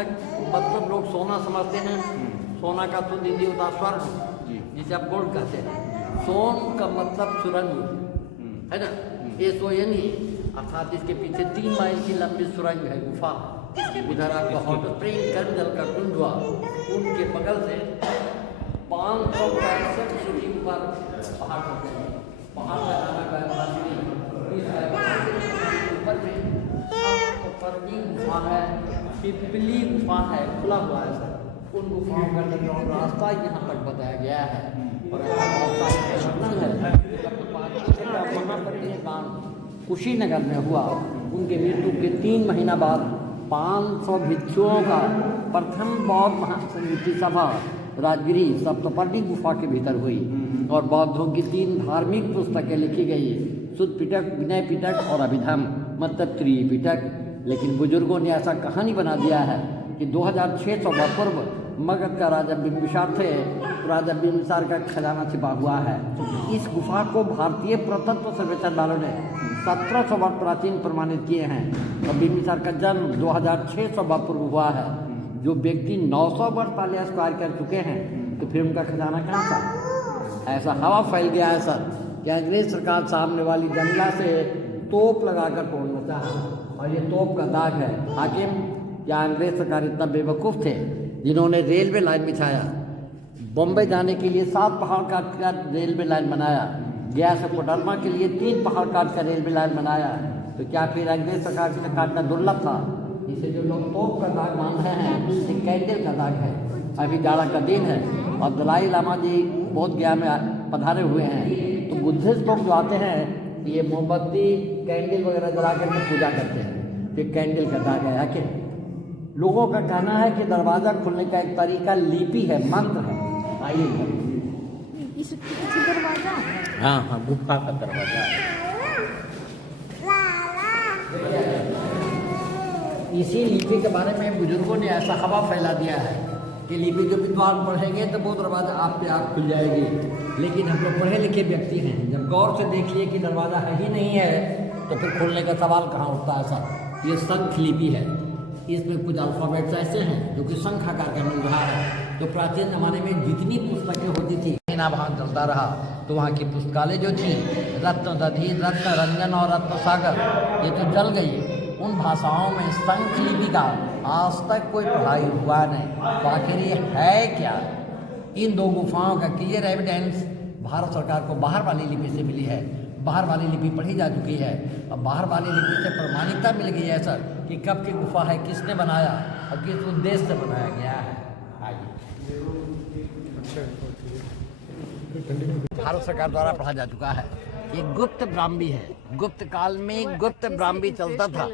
का मतलब लोग सोना समझते हैं। सोना का शुद्ध हिंदी होता है स्वर्ण, जिसे आप गोल्ड कहते हैं। सोन का मतलब सुरंग है ना, SONE, अर्थात इसके पीछे 3 माइल की लंबी सुरंग है, गुफा। इधर आपका हॉट स्प्रिंग जल का कुंड हुआ, कुंड के बगल से 565 फीट ऊपर पहाड़ होते हैं। पहाड़ का नाम है गुफा है, पिपली गुफा है, खुला हुआ है सर। उन गुफाओं का अंडरग्राउंड रास्ता यहाँ तक बताया गया है। और वहाँ पर निर्माण कुशीनगर में हुआ। उनके मृत्यु के 3 महीना बाद 500 भिक्षुओं का प्रथम बौद्ध महासमिति सभा राजगिरी सप्तपर्णी गुफा के भीतर हुई और बौद्धों की 3 धार्मिक पुस्तकें लिखी गई, शुद्ध पिटक, विनय पिटक और अभिधम, मतलब त्रिपिटक। लेकिन बुजुर्गों ने ऐसा कहानी बना दिया है कि 2600 पूर्व मगध का राजा बिंबिसार थे, राजा बिंबिसार का खजाना छिपा हुआ है। इस गुफा को भारतीय पुरातत्व सर्वेक्षण वालों ने 1700 वर्ष प्राचीन प्रमाणित किए हैं और बिंबिसार का जन्म 2600 पूर्व हुआ है। जो व्यक्ति 900 वर्ष पहले स्क्वायर कर चुके हैं, तो फिर उनका खजाना कहाँ था? ऐसा हवा फैल गया है सर कि अंग्रेज सरकार सामने वाली जंगला से तोप लगाकर तोड़ना चाहा, और ये तोप का दाग है। हाकिम, क्या अंग्रेज सरकार इतना बेवकूफ़ थे जिन्होंने रेलवे लाइन बिछाया? बॉम्बे जाने के लिए 7 पहाड़ काट कर रेलवे लाइन बनाया, गया से कोडरमा के लिए 3 पहाड़ काट कर रेलवे लाइन बनाया। तो क्या फिर अंग्रेज सरकार से काटना दुर्लभ था? इसे जो लोग तोप का दाग मान रहे हैं, ये कैंडल का दाग है। अभी जाड़ा का दिन है और दलाई लामा जी बोध गया में पधारे हुए हैं, तो बुद्धिस्ट लोग जो आते हैं ये मोमबत्ती कैंडल वगैरह जला करके पूजा करते हैं। ये कैंडल का दाग है। कि लोगों का कहना है कि दरवाज़ा खुलने का एक तरीका लिपि है, मंत्र है। आइए, इस दरवाजा, हाँ हाँ, गुफा का दरवाजा। इसी लिपि के बारे में बुजुर्गों ने ऐसा हवा फैला दिया है कि लिपि जो विद्वान पढ़ेंगे तो वो दरवाज़ा आप पे आप खुल जाएगी। लेकिन हम लोग पढ़े लिखे व्यक्ति हैं, जब गौर से देखिए कि दरवाज़ा है ही नहीं है, तो फिर खोलने का सवाल कहाँ उठता है सर? ये शंख लिपि है। इसमें कुछ अल्फ़ाबेट्स ऐसे हैं जो कि शंख आकार का मिल रहा है। तो प्राचीन ज़माने में जितनी पुस्तकें होती थी, महीना वहाँ चलता रहा, तो वहाँ की पुस्तकालय जो थी, रत्न दधी, रत्न रंजन और रत्न सागर, ये तो जल गई। उन भाषाओं में शंख लिपि का आज तक कोई पढ़ाई हुआ नहीं। तो आखिर ये है क्या? इन 2 गुफाओं का क्लियर एविडेंस भारत सरकार को बाहर वाली लिपि से मिली है। बाहर वाली लिपि पढ़ी जा चुकी है और बाहर वाली लिपि से प्रमाणिकता मिल गई है सर कि कब की गुफा है, किसने बनाया और किस उद्देश्य से बनाया गया है। भारत सरकार द्वारा पढ़ा जा चुका है। ये गुप्त ब्राह्मी है। गुप्त काल में गुप्त ब्राह्मी चलता था,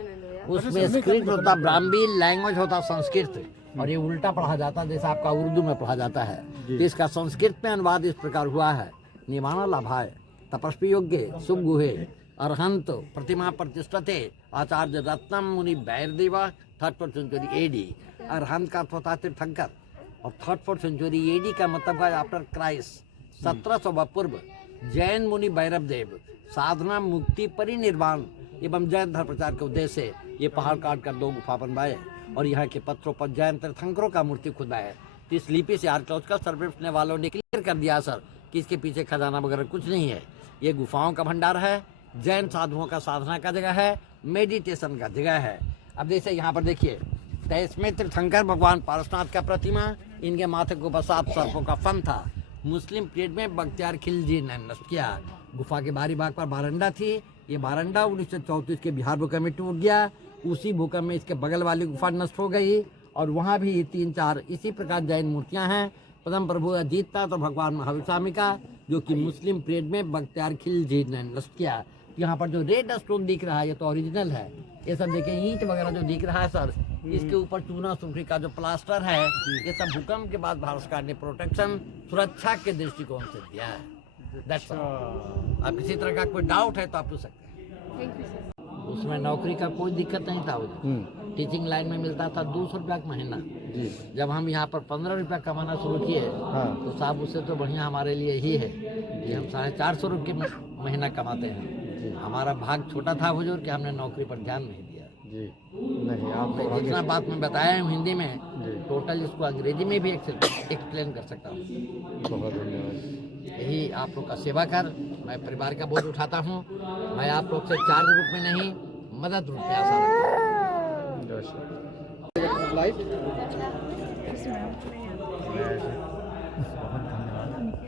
उसमें स्क्रिप्ट होता ब्राह्मी, लैंग्वेज होता संस्कृत, और ये उल्टा पढ़ा जाता जैसा आपका उर्दू में पढ़ा जाता है। तो इसका संस्कृत में अनुवाद इस प्रकार हुआ है: निवाना लाभाय, तपस्वी योग्य, शुभ गुहे, अरहंत प्रतिमा प्रतिष्ठते, आचार्य रत्नम मुनि बैरदेवा, 3rd सेंचुरी AD। अरहंत का अर्थ होता है तीर्थंकर, और 3rd सेंचुरी AD का मतलब है आफ्टर क्राइस्ट। 1700 पूर्व जैन मुनि भैरव देव साधना, मुक्ति, परिनिर्वाण एवं जैन धर्म प्रचार के उद्देश्य से ये पहाड़ काट कर 2 गुफा बनवाए और यहाँ के पत्थरों पर जैन तीर्थंकरों का मूर्ति खुदाए। तो इस लिपि से आर्कियोलॉजिकल सर्वे करने वालों ने क्लियर कर दिया सर कि इसके पीछे खजाना वगैरह कुछ नहीं है। ये गुफाओं का भंडार है, जैन साधुओं का साधना का जगह है, मेडिटेशन का जगह है। अब जैसे यहाँ पर देखिए, तो इसमें तीर्थंकर भगवान पारसनाथ का प्रतिमा, इनके माथे को 7 सर्पों का फन था। मुस्लिम पीरियड में बख्तियार खिलजी ने नष्ट किया। गुफा के बाहरी भाग पर बारंडा थी। ये बारंडा 1934 के बिहार भूकंप में टूट गया। उसी भूकंप में इसके बगल वाली गुफा नष्ट हो गई और वहाँ भी 3-4 इसी प्रकार जैन मूर्तियाँ हैं। प्रथम प्रभु अजीतनाथ और भगवान महावीर स्वामी का, जो कि मुस्लिम पीरियड में बख्तियार खिलजी ने नष्ट किया। यहाँ पर जो रेड स्टोन दिख रहा है ये तो ओरिजिनल है। ये सब देखें, ईंट वगैरह जो दिख रहा है सर, इसके ऊपर चूना सुखरी का जो प्लास्टर है, ये सब भूकंप के बाद भारत सरकार ने प्रोटेक्शन, सुरक्षा के दृष्टिकोण से दिया है। That's all। अब किसी तरह का कोई डाउट है तो आप पूछ सकते हैं। उसमें नौकरी का कोई दिक्कत नहीं था। टीचिंग लाइन में मिलता था 200 रुपया का महीना। जब हम यहाँ पर 15 रुपया कमाना शुरू किए, तो साहब उससे तो बढ़िया हमारे लिए ही है कि हम 450 रुपये महीना कमाते हैं। हमारा भाग छोटा था बुजुर्ग कि हमने नौकरी पर ध्यान नहीं दिया। जी नहीं आप मैं जितना बात मैं बताया हूँ हिंदी में जी टोटल इसको अंग्रेजी में भी एक्सप्लेन कर सकता हूँ। बहुत धन्यवाद। यही आप लोग का सेवा कर मैं परिवार का बोझ उठाता हूँ। मैं आप लोग से चार्ज रूप में नहीं मदद रूप में आशा रखता हूँ। जय श्री लाइट इसमें बहुत धन्यवाद।